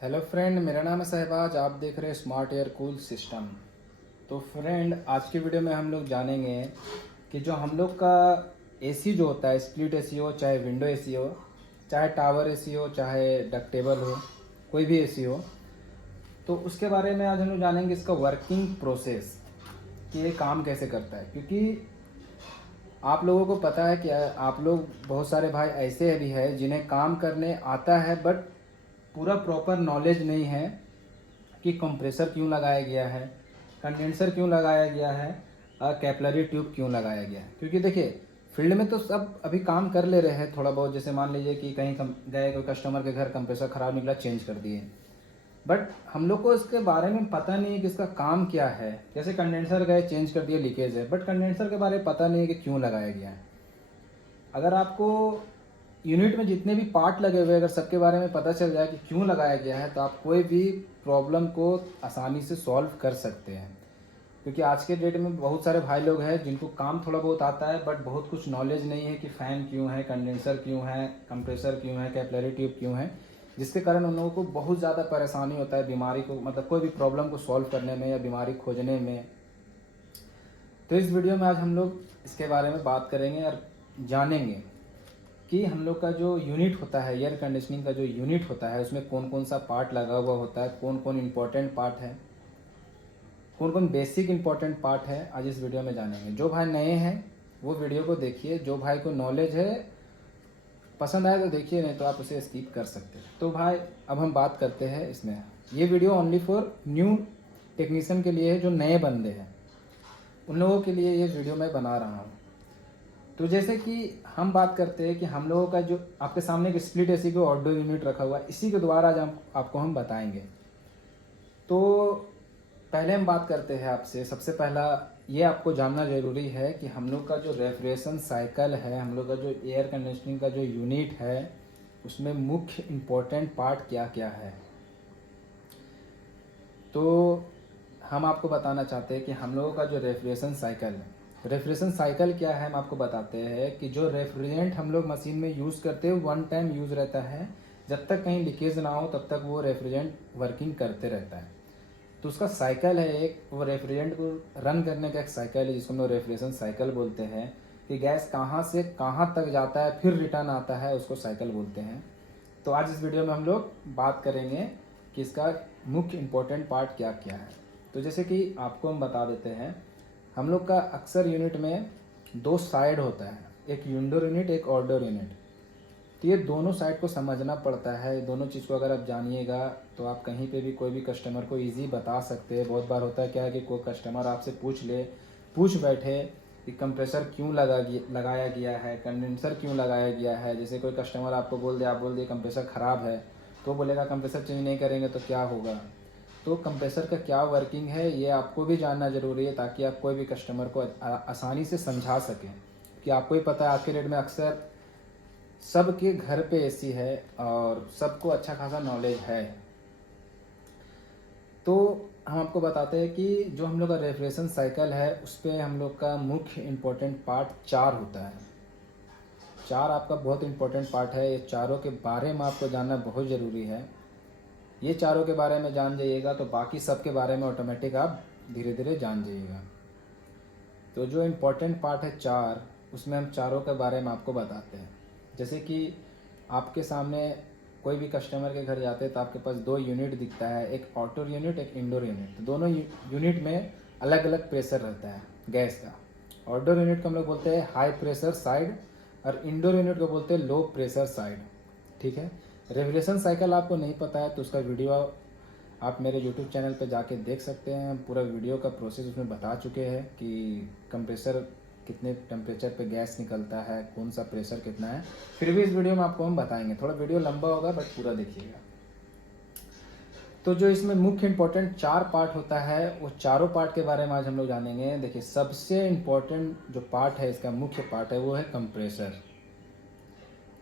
Hello friend, मेरा नाम है सहबाज। आप देख रहे हैं स्मार्ट एयर कूल सिस्टम। तो फ्रेंड, आज की वीडियो में हम लोग जानेंगे कि जो हम लोग का एसी जो होता है, स्प्लिट एसी हो चाहे विंडो एसी हो, चाहे टावर एसी हो चाहे डक्टेबल हो, कोई भी एसी हो, तो उसके बारे में आज हम लोग जानेंगे इसका वर्किंग प्रोसेस कि ये काम कैसे करता है। क्योंकि आप लोगों को पता है कि आप लोग बहुत सारे भाई ऐसे भी है जिन्हें काम करने आता है बट पूरा प्रॉपर नॉलेज नहीं है कि कंप्रेसर क्यों लगाया गया है, कंडेंसर क्यों लगाया गया है और कैपिलरी ट्यूब क्यों लगाया गया है। क्योंकि देखिए, फील्ड में तो सब अभी काम कर ले रहे हैं थोड़ा बहुत। जैसे मान लीजिए कि कहीं गए, कोई कस्टमर के घर कंप्रेसर ख़राब निकला, चेंज कर दिए, बट हम लोग को इसके बारे में पता नहीं है कि इसका काम क्या है। जैसे कंडेंसर गए, चेंज कर दिए, लीकेज है, बट कंडेंसर के बारे में पता नहीं है कि क्यों लगाया गया है। अगर आपको यूनिट में जितने भी पार्ट लगे हुए, अगर सबके बारे में पता चल जाए कि क्यों लगाया गया है, तो आप कोई भी प्रॉब्लम को आसानी से सॉल्व कर सकते हैं। क्योंकि आज के डेट में बहुत सारे भाई लोग हैं जिनको काम थोड़ा बहुत आता है बट बहुत कुछ नॉलेज नहीं है कि फ़ैन क्यों है, कंडेंसर क्यों है, कंप्रेसर क्यों है, कैपिलरी ट्यूब क्यों है, जिसके कारण उन लोगों को बहुत ज़्यादा परेशानी होता है बीमारी को, मतलब कोई भी प्रॉब्लम को सॉल्व करने में या बीमारी खोजने में। तो इस वीडियो में आज हम लोग इसके बारे में बात करेंगे और जानेंगे कि हम लोग का जो यूनिट होता है, एयर कंडीशनिंग का जो यूनिट होता है, उसमें कौन कौन सा पार्ट लगा हुआ होता है, कौन कौन इम्पोर्टेंट पार्ट है, कौन कौन बेसिक इम्पोर्टेंट पार्ट है, आज इस वीडियो में जानेंगे। जो भाई नए हैं वो वीडियो को देखिए, जो भाई को नॉलेज है, पसंद आए तो देखिए, नहीं तो आप उसे स्किप कर सकते हैं। तो भाई अब हम बात करते हैं इसमें। ये video only for new technician के लिए है, जो नए बंदे हैं उन लोगों के लिए ये वीडियो मैं बना रहा हूँ। तो जैसे कि हम बात करते हैं कि हम लोगों का जो आपके सामने एक स्प्लिट एसी को आउटडोर यूनिट रखा हुआ है, इसी के द्वारा आज हम आपको हम बताएंगे। तो पहले हम बात करते हैं आपसे, सबसे पहला ये आपको जानना ज़रूरी है कि हम लोग का जो रेफ्रिजरेशन साइकिल है, हम लोग का जो एयर कंडीशनिंग का जो यूनिट है, उसमें मुख्य इम्पोर्टेंट पार्ट क्या क्या है। तो हम आपको बताना चाहते हैं कि हम लोगों का जो रेफ्रिजरेशन साइकिल है, रेफ्रिजरेशन साइकिल क्या है हम आपको बताते हैं कि जो रेफ्रिजरेंट हम लोग मशीन में यूज़ करते हैं, वन टाइम यूज़ रहता है। जब तक कहीं लीकेज ना हो तब तक वो रेफ्रिजरेंट वर्किंग करते रहता है। तो उसका साइकिल है एक, वो रेफ्रिजरेंट को रन करने का एक साइकिल है जिसको हम लोग रेफ्रिजरेशन साइकिल बोलते हैं। कि गैस कहाँ से कहाँ तक जाता है फिर रिटर्न आता है, उसको साइकिल बोलते हैं। तो आज इस वीडियो में हम लोग बात करेंगे कि इसका मुख्य इम्पोर्टेंट पार्ट क्या क्या है। तो जैसे कि आपको हम बता देते हैं, हम लोग का अक्सर यूनिट में दो साइड होता है, एक इंडोर यूनिट, एक आउटडोर यूनिट। तो ये दोनों साइड को समझना पड़ता है। दोनों चीज़ को अगर आप जानिएगा तो आप कहीं पे भी कोई भी कस्टमर को इजी बता सकते हैं। बहुत बार होता है क्या है कि कोई कस्टमर आपसे पूछ बैठे कि कंप्रेसर क्यों लगाया गया है, कंडेंसर क्यों लगाया गया है। जैसे कोई कस्टमर आपको आप बोल दिए कंप्रेसर ख़राब है, तो बोलेगा कंप्रेसर चेंज नहीं करेंगे तो क्या होगा। तो कंप्रेसर का क्या वर्किंग है ये आपको भी जानना ज़रूरी है, ताकि आप कोई भी कस्टमर को आसानी से समझा सकें। कि आपको ही पता है आज के डेट में अक्सर सबके घर पे एसी है और सबको अच्छा खासा नॉलेज है। तो हम आपको बताते हैं कि जो हम लोग का रेफ्रिजरेशन साइकिल है, उस पर हम लोग का मुख्य इम्पोर्टेंट पार्ट चार होता है। चार आपका बहुत इम्पोर्टेंट पार्ट है। ये चारों के बारे में आपको जानना बहुत ज़रूरी है। ये चारों के बारे में जान जाइएगा तो बाकी सब के बारे में ऑटोमेटिक आप धीरे धीरे जान जाइएगा। तो जो इम्पोर्टेंट पार्ट है चार, उसमें हम चारों के बारे में आपको बताते हैं। जैसे कि आपके सामने कोई भी कस्टमर के घर जाते हैं तो आपके पास दो यूनिट दिखता है, एक आउटडोर यूनिट, एक इंडोर यूनिट। तो दोनों यूनिट में अलग अलग प्रेशर रहता है गैस का। आउटडोर यूनिट को हम लोग बोलते हैं हाई प्रेशर साइड और इंडोर यूनिट को बोलते हैं लो प्रेशर साइड। ठीक है। रेगुलेशन साइकिल आपको नहीं पता है तो उसका वीडियो आप मेरे YouTube चैनल पे जाके देख सकते हैं। पूरा वीडियो का प्रोसेस उसमें बता चुके हैं कि कंप्रेसर कितने टेम्परेचर पे गैस निकलता है, कौन सा प्रेशर कितना है। फिर भी इस वीडियो में आपको हम बताएंगे। थोड़ा वीडियो लंबा होगा बट पूरा देखिएगा। तो जो इसमें मुख्य इंपॉर्टेंट चार पार्ट होता है, वो चारों पार्ट के बारे में आज हम लोग जानेंगे। देखिए, सबसे इम्पोर्टेंट जो पार्ट है, इसका मुख्य पार्ट है, वो है कंप्रेसर।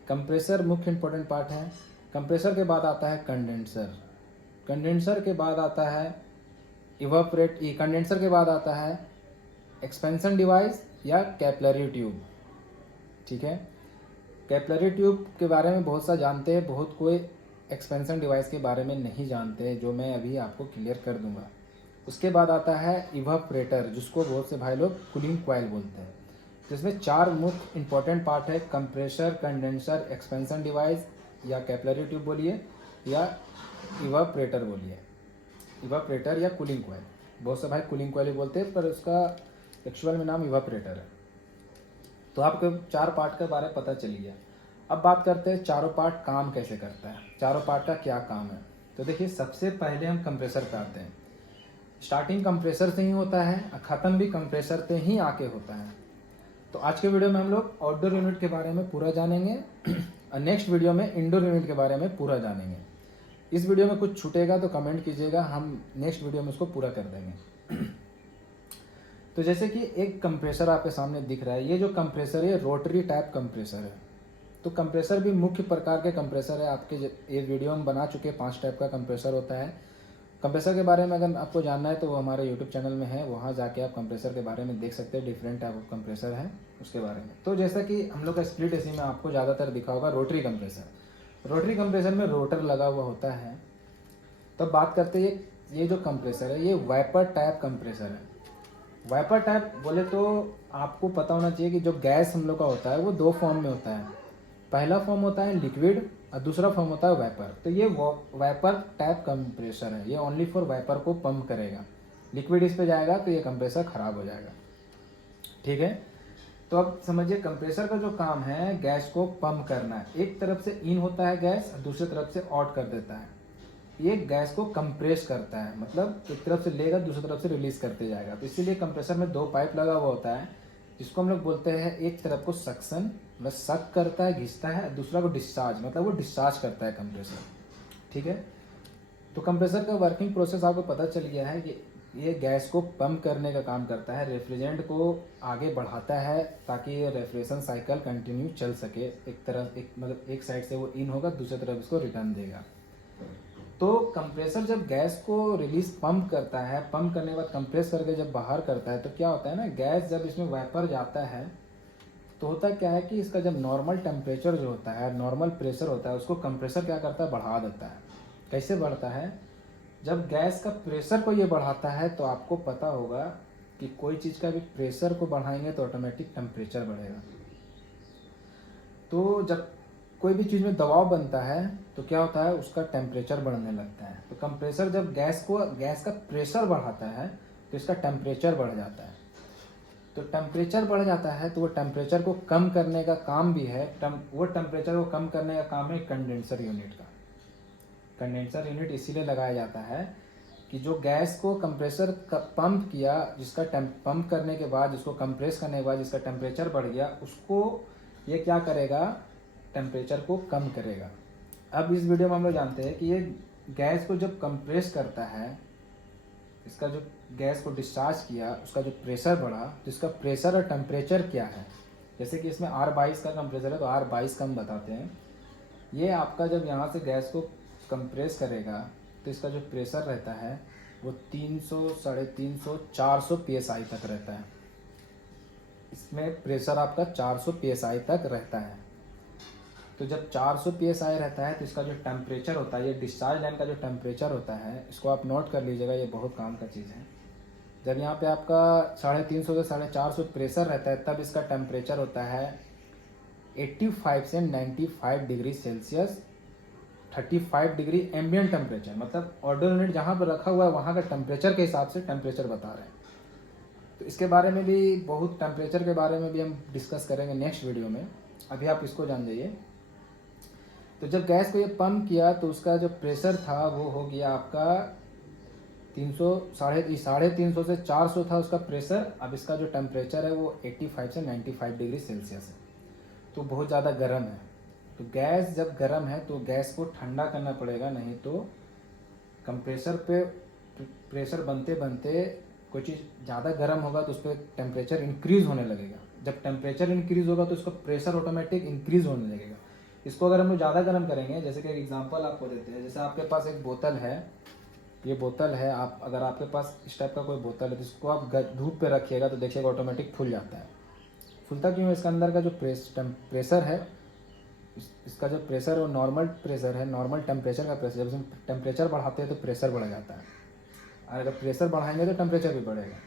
कंप्रेसर मुख्य इंपॉर्टेंट पार्ट है। कंप्रेसर के बाद आता है कंडेंसर। कंडेंसर के बाद आता है इवापोरेट। कंडेंसर के बाद आता है एक्सपेंशन डिवाइस या कैपिलरी ट्यूब। ठीक है। कैपिलरी ट्यूब के बारे में बहुत सा जानते हैं, बहुत कोई एक्सपेंशन डिवाइस के बारे में नहीं जानते, जो मैं अभी आपको क्लियर कर दूंगा। उसके बाद आता है इवापोरेटर, जिसको बहुत से भाई लोग कूलिंग कॉइल बोलते हैं। जिसमें 4 मुख्य इंपॉर्टेंट पार्ट है: कंप्रेसर, कंडेंसर, एक्सपेंशन डिवाइस या कैपिलरी ट्यूब बोलिए या इवापोरेटर बोलिए, इवापोरेटर या कूलिंग कॉइल। बहुत से भाई कूलिंग कॉइल ही बोलते हैं, पर उसका एक्चुअल में नाम इवापोरेटर है। तो आपको 4 पार्ट के बारे में पता चल गया। अब बात करते हैं चारों पार्ट काम कैसे करता है, चारों पार्ट का क्या काम है। तो देखिए, सबसे पहले हम कंप्रेसर पे आते हैं। स्टार्टिंग कंप्रेसर से ही होता है और ख़त्म भी कंप्रेसर से ही आके होता है। तो आज के वीडियो में हम लोग आउटडोर यूनिट के बारे में पूरा जानेंगे और नेक्स्ट वीडियो में इंडोर यूनिट के बारे में पूरा जानेंगे। इस वीडियो में कुछ छूटेगा तो कमेंट कीजिएगा, हम नेक्स्ट वीडियो में उसको पूरा कर देंगे। तो जैसे कि एक कंप्रेसर आपके सामने दिख रहा है, ये जो कंप्रेसर है रोटरी टाइप कंप्रेसर है। तो कंप्रेसर भी मुख्य प्रकार के कंप्रेसर है। आपके ये वीडियो हम बना चुके हैं, 5 टाइप का कंप्रेसर होता है। कंप्रेसर के बारे में अगर आपको जानना है तो वो हमारे यूट्यूब चैनल में है, वहाँ जाके आप कंप्रेसर के बारे में देख सकते हैं, डिफरेंट टाइप ऑफ कंप्रेसर है उसके बारे में। तो जैसा कि हम लोग का स्प्लिट एसी में आपको ज़्यादातर दिखा होगा रोटरी कंप्रेसर। रोटरी कंप्रेसर में रोटर लगा हुआ होता है। तो बात करते हैं ये जो कंप्रेसर है, ये वाइपर टाइप कंप्रेसर है। वाइपर टाइप बोले तो आपको पता होना चाहिए कि जो गैस हम लोग का होता है वो 2 फॉर्म में होता है। पहला फॉर्म होता है लिक्विड और दूसरा फॉर्म होता है वाइपर। तो ये वाइपर टाइप कंप्रेसर है, ये ओनली फॉर वाइपर को पंप करेगा। लिक्विड इस पे जाएगा तो ये कंप्रेसर खराब हो जाएगा। ठीक है, तो अब समझिए कंप्रेसर का जो काम है गैस को पंप करना है। एक तरफ से इन होता है गैस और दूसरी तरफ से आउट कर देता है। ये गैस को कंप्रेस करता है, मतलब एक तरफ से लेगा दूसरी तरफ से रिलीज करते जाएगा। तो इसीलिए कंप्रेसर में 2 पाइप लगा हुआ होता है, जिसको हम लोग बोलते हैं एक तरफ को सक्शन, मतलब सक करता है, घिसता है, दूसरा को डिस्चार्ज, मतलब वो डिस्चार्ज करता है कंप्रेसर। ठीक है, तो कंप्रेसर का वर्किंग प्रोसेस आपको पता चल गया है कि ये गैस को पंप करने का काम करता है, रेफ्रिजरेंट को आगे बढ़ाता है ताकि ये रेफ्रिजरेशन साइकिल कंटिन्यू चल सके। एक तरफ मतलब एक साइड से वो इन होगा, दूसरी तरफ इसको रिटर्न देगा। तो कंप्रेसर जब गैस को रिलीज पंप करता है, पंप करने के बाद कंप्रेस करके जब बाहर करता है, तो क्या होता है ना, गैस जब इसमें वाइपर जाता है तो होता क्या है कि इसका जब नॉर्मल टेम्परेचर जो होता है, नॉर्मल प्रेशर होता है, उसको कंप्रेसर क्या करता है, बढ़ा देता है। कैसे बढ़ता है, जब गैस का प्रेशर को ये बढ़ाता है तो आपको पता होगा कि कोई चीज़ का भी प्रेशर को बढ़ाएंगे तो ऑटोमेटिक टेम्परेचर बढ़ेगा। तो जब कोई भी चीज़ में दबाव बनता है तो क्या होता है, उसका टेम्परेचर बढ़ने लगता है। तो कंप्रेसर जब गैस का प्रेशर बढ़ाता है तो इसका टेम्परेचर बढ़ जाता है। तो टेम्परेचर बढ़ जाता है तो वो टेम्परेचर को कम करने का काम भी है। वो टेम्परेचर को कम करने का काम है कंडेंसर यूनिट का। कंडेंसर यूनिट इसीलिए लगाया जाता है कि जो गैस को कंप्रेसर का पंप किया, जिसका पंप करने के बाद, जिसको कंप्रेस करने के बाद जिसका टेम्परेचर बढ़ गया, उसको ये क्या करेगा, टेम्परेचर को कम करेगा। अब इस वीडियो में हम लोग जानते हैं कि ये गैस को जब कंप्रेस करता है, इसका जो गैस को डिस्चार्ज किया, उसका जो प्रेशर बढ़ा, तो इसका प्रेशर और टेम्परेचर क्या है। जैसे कि इसमें R22 का कंप्रेसर है तो R22 का हम बताते हैं। ये आपका जब यहाँ से गैस को कंप्रेस करेगा तो इसका जो प्रेशर रहता है वो 300, 350, 400 PSI तक रहता है। इसमें प्रेशर आपका 400 PSI तक रहता है। तो जब 400 PSI रहता है तो इसका जो टेम्परेचर होता है, ये डिस्चार्ज लाइन का जो टेम्परेचर होता है, इसको आप नोट कर लीजिएगा, ये बहुत काम का चीज़ है। जब यहाँ पे आपका 350 से 450 प्रेशर रहता है तब इसका टेम्परेचर होता है 85 से 95 degree Celsius, 35 degree ambient temperature, मतलब ऑर्डर यूनिट जहाँ पर रखा हुआ है वहाँ का टेम्परेचर के हिसाब से टेम्परेचर बता रहे हैं। तो इसके बारे में भी बहुत, टेम्परेचर के बारे में भी हम डिस्कस करेंगे नेक्स्ट वीडियो में। अभी आप इसको जान जाइए। तो जब गैस को ये पंप किया तो उसका जो प्रेशर था वो हो गया आपका 300, 350 से 400 था उसका प्रेशर। अब इसका जो टेम्परेचर है वो 85 से 95 डिग्री सेल्सियस है, तो बहुत ज़्यादा गर्म है। तो गैस जब गर्म है तो गैस को ठंडा करना पड़ेगा, नहीं तो कंप्रेसर पे प्रेशर बनते बनते कोई चीज़ ज़्यादा गर्म होगा तो उस पर टेम्परेचर इंक्रीज़ होने लगेगा। जब टेम्परेचर इंक्रीज़ होगा तो उसका प्रेशर ऑटोमेटिक इंक्रीज़ होने लगेगा। इसको अगर हम लोग ज़्यादा गर्म करेंगे, जैसे कि एक एग्जांपल आपको देते हैं, जैसे आपके पास एक बोतल है, ये बोतल है, आप अगर आपके पास इस टाइप का कोई बोतल है तो इसको आप धूप पे रखिएगा तो देखिएगा ऑटोमेटिक फूल जाता है। फूलता क्यों है, इसके अंदर का जो प्रेशर है इसका जो प्रेशर वो नॉर्मल प्रेशर है, नॉर्मल टेम्परेचर का प्रेशर, जब हम टेम्परेचर बढ़ाते हैं तो प्रेशर बढ़ जाता है, और अगर प्रेशर बढ़ाएंगे तो टेम्परेचर भी बढ़ेगा।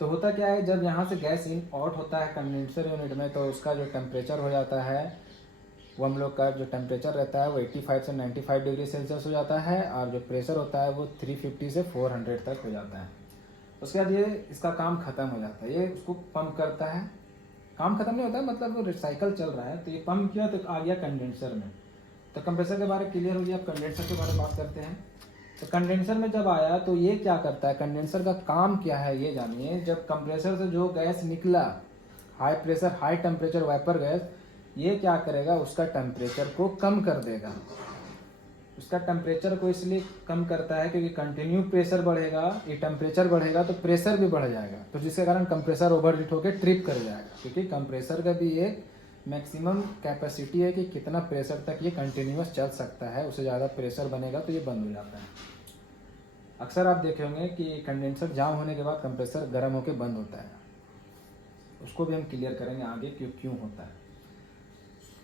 तो होता क्या है, जब यहाँ से गैस इन आउट होता है कंडेंसर यूनिट में, तो उसका जो टेम्परेचर हो जाता है वो हम लोग का जो टेम्परेचर रहता है वो 85 से 95 डिग्री सेल्सियस हो जाता है, और जो प्रेशर होता है वो 350 से 400 तक हो जाता है। उसके बाद ये इसका काम ख़त्म हो जाता है, ये उसको पंप करता है, काम ख़त्म नहीं होता है मतलब वो रिसाइकल चल रहा है, तो ये पंप किया तो आ गया कंडेंसर में। तो कंप्रेसर के बारे में क्लियर हो गया, अब कंडेंसर के बारे में बात करते हैं। तो कंडेंसर में जब आया तो ये क्या करता है, कंडेंसर का काम क्या है ये जानिए। जब कंप्रेसर से जो गैस निकला, high pressure high temperature vapour gas, ये क्या करेगा, उसका टेम्परेचर को कम कर देगा। उसका टेम्परेचर को इसलिए कम करता है क्योंकि कंटिन्यू प्रेशर बढ़ेगा, ये टेम्परेचर बढ़ेगा तो प्रेशर भी बढ़ जाएगा, तो जिसके कारण कंप्रेसर ओवरहीट होकर ट्रिप कर जाएगा, क्योंकि कंप्रेसर का भी एक मैक्सिमम कैपेसिटी है कि कितना प्रेशर तक ये कंटिन्यूस चल सकता है, उससे ज़्यादा प्रेशर बनेगा तो ये बंद हो जाता है। अक्सर आप देखे होंगे कि कंडेंसर जाम होने के बाद कंप्रेसर गर्म होकर बंद होता है, उसको भी हम क्लियर करेंगे आगे क्यों होता है।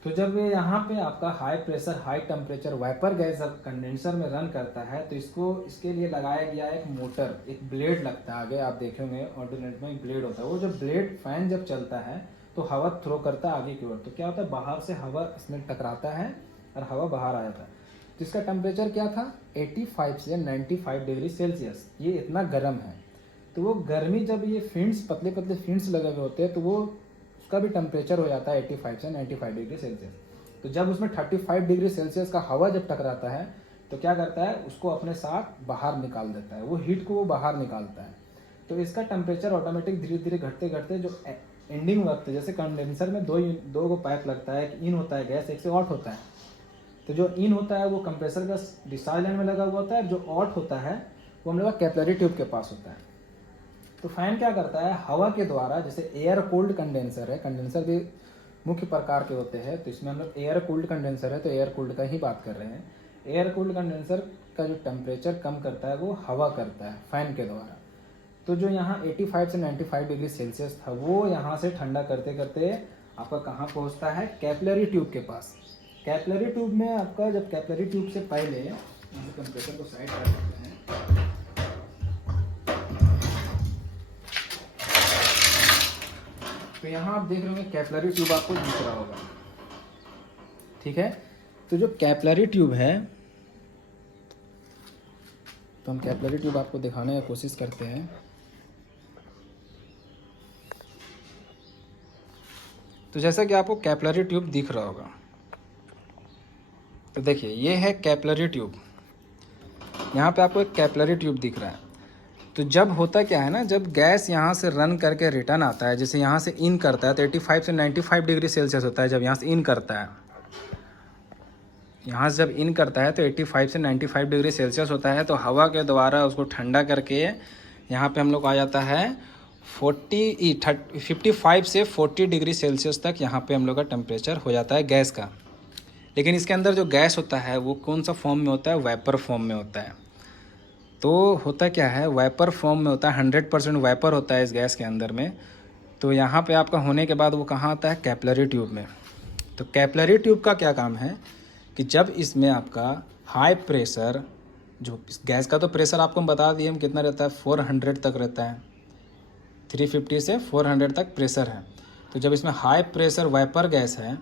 तो जब ये यहाँ पे आपका high pressure high temperature vapour gas जब कंडेंसर में रन करता है तो इसके लिए लगाया गया एक मोटर, एक ब्लेड लगता है। आगे आप देखेंगे ऑल्टरनेट में एक ब्लेड होता है, वो जो ब्लेड फैन जब चलता है तो हवा थ्रो करता है आगे की ओर, तो क्या होता है बाहर से हवा इसमें टकराता है और हवा बाहर आ जाता है। तो इसका टेम्परेचर क्या था 85 से 95 डिग्री सेल्सियस, ये इतना गर्म है। तो वो गर्मी जब ये फिन्स पतले पतले फिन्स लगे हुए होते हैं तो वो उसका भी टेम्परेचर हो जाता है 85 से 95 डिग्री सेल्सियस। तो जब उसमें 35 डिग्री सेल्सियस का हवा जब टकराता है तो क्या करता है, उसको अपने साथ बाहर निकाल देता है, वो हीट को वो बाहर निकालता है। तो इसका टेम्परेचर ऑटोमेटिक धीरे धीरे घटते घटते जो एंडिंग वक्त, जैसे कंडेंसर में दो पाइप लगता है, एक इन होता है गैस, एक से आउट होता है। तो जो इन होता है वो कंप्रेसर का डिस्चार्ज लाइन में लगा हुआ होता है, जो आउट होता है वो हम लोग का कैपिलरी ट्यूब के पास होता है। तो फैन क्या करता है, हवा के द्वारा, जैसे एयर कूल्ड कंडेंसर है, कंडेंसर भी मुख्य प्रकार के होते हैं, तो इसमें हम लोग एयर कूल्ड कंडेंसर है तो एयर कूल्ड का ही बात कर रहे हैं। एयर कूल्ड कंडेंसर का जो टेम्परेचर कम करता है वो हवा करता है फैन के द्वारा। तो जो यहाँ 85 से 95 डिग्री सेल्सियस था वो यहाँ से ठंडा करते करते आपका कहाँ पहुँचता है, कैपिलरी ट्यूब के पास। कैपिलरी ट्यूब में आपका, जब कैपिलरी ट्यूब से पहले कंप्रेसर को साइड कर देते हैं, तो यहाँ आप देख रहे होंगे कैपिलरी ट्यूब आपको दिख रहा होगा, ठीक है। तो जो कैपिलरी ट्यूब है, तो हम कैपिलरी ट्यूब आपको दिखाने की कोशिश करते हैं। तो जैसा कि आपको कैपिलरी ट्यूब दिख रहा होगा, तो देखिए ये है कैपिलरी ट्यूब, यहाँ पे आपको एक कैपिलरी ट्यूब दिख रहा है। तो जब होता क्या है ना, जब गैस यहाँ से रन करके रिटर्न आता है, जैसे यहाँ से इन करता है तो 85 से 95 डिग्री सेल्सियस होता है। जब यहाँ से इन करता है, यहाँ से जब इन करता है तो 85 से 95 डिग्री सेल्सियस होता है। तो हवा के द्वारा उसको ठंडा करके यहाँ पे हम लोग आ जाता है 55 से 40 डिग्री सेल्सियस तक यहाँ पे हम लोग का टेम्परेचर हो जाता है गैस का। लेकिन इसके अंदर जो गैस होता है वो कौन सा फॉर्म में होता है, वेपर फॉर्म में होता है। तो होता क्या है, वेपर फॉर्म में होता है, 100% वेपर होता है इस गैस के अंदर में। तो यहाँ पे आपका होने के बाद वो कहाँ आता है, कैपिलरी ट्यूब में। तो कैपिलरी ट्यूब का क्या काम है कि जब इसमें आपका हाई प्रेशर, जो गैस का तो प्रेशर आपको हम बता दिए हम कितना रहता है, 400 तक रहता है, 350 से 400 तक प्रेशर है। तो जब इसमें हाई प्रेशर वेपर गैस है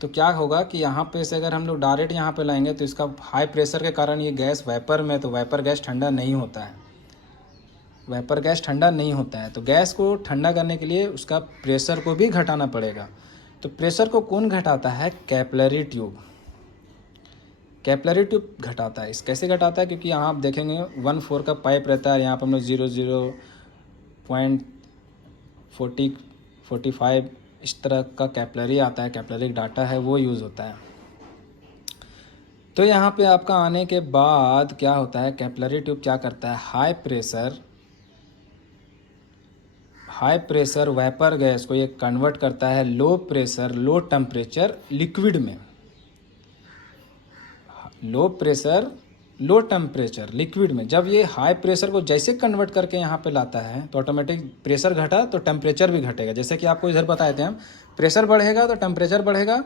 तो क्या होगा कि यहाँ पे से अगर हम लोग डायरेक्ट यहाँ पे लाएंगे तो इसका हाई प्रेशर के कारण ये गैस वेपर में, तो वेपर गैस ठंडा नहीं होता है, वेपर गैस ठंडा नहीं होता है। तो गैस को ठंडा करने के लिए उसका प्रेशर को भी घटाना पड़ेगा। तो प्रेशर को कौन घटाता है, कैपिलरी ट्यूब। कैपिलरी ट्यूब घटाता है। इस कैसे घटाता है, क्योंकि यहाँ आप देखेंगे 1/4 का पाइप रहता है, यहाँ पर हम लोग 0.45 इस तरह का कैपिलरी आता है, कैपिलरी डाटा है वो यूज़ होता है। तो यहाँ पे आपका आने के बाद क्या होता है, कैपिलरी ट्यूब क्या करता है, हाई प्रेशर वेपर गैस को ये कन्वर्ट करता है low pressure low temperature liquid में। Low pressure low temperature liquid में जब ये हाई प्रेशर को जैसे कन्वर्ट करके यहाँ पे लाता है तो ऑटोमेटिक प्रेशर घटा तो टेम्परेचर भी घटेगा। जैसे कि आपको इधर बताए थे हम, प्रेशर बढ़ेगा तो टेम्परेचर बढ़ेगा,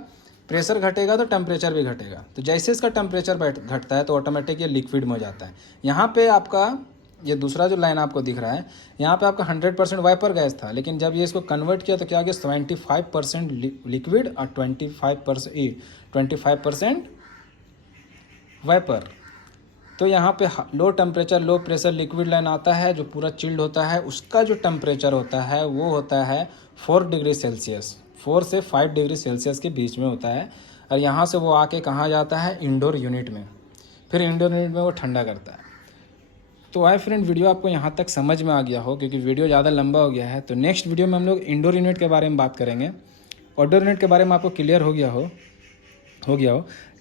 प्रेशर घटेगा तो टेम्परेचर भी घटेगा। तो जैसे इसका टेम्परेचर घटता है तो ऑटोमेटिक ये लिक्विड में हो जाता है। यहाँ पे आपका ये दूसरा जो लाइन आपको दिख रहा है, यहाँ पे आपका 100% वाइपर गैस था, लेकिन जब ये इसको कन्वर्ट किया तो क्या हो गया, 75% लिक्विड और 25% वाइपर। तो यहाँ पे low temperature low pressure liquid line आता है जो पूरा चिल्ड होता है। उसका जो टेम्परेचर होता है वो होता है 4 डिग्री सेल्सियस, 4 से 5 डिग्री सेल्सियस के बीच में होता है। और यहाँ से वो आके कहाँ जाता है, इंडोर यूनिट में। फिर इंडोर यूनिट में वो ठंडा करता है। तो आए फ्रेंड, वीडियो आपको यहाँ तक समझ में आ गया हो, क्योंकि वीडियो ज़्यादा लंबा हो गया है। तो नेक्स्ट वीडियो में हम लोग इंडोर यूनिट के बारे में बात करेंगे। आउटडोर यूनिट के बारे में आपको क्लियर हो गया हो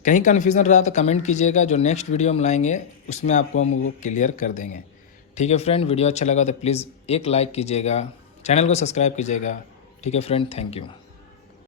कहीं कन्फ्यूज़न रहा तो कमेंट कीजिएगा, जो नेक्स्ट वीडियो हम लाएंगे उसमें आपको हम वो क्लियर कर देंगे। ठीक है फ्रेंड, वीडियो अच्छा लगा तो प्लीज़ एक लाइक कीजिएगा, चैनल को सब्सक्राइब कीजिएगा। ठीक है फ्रेंड, थैंक यू।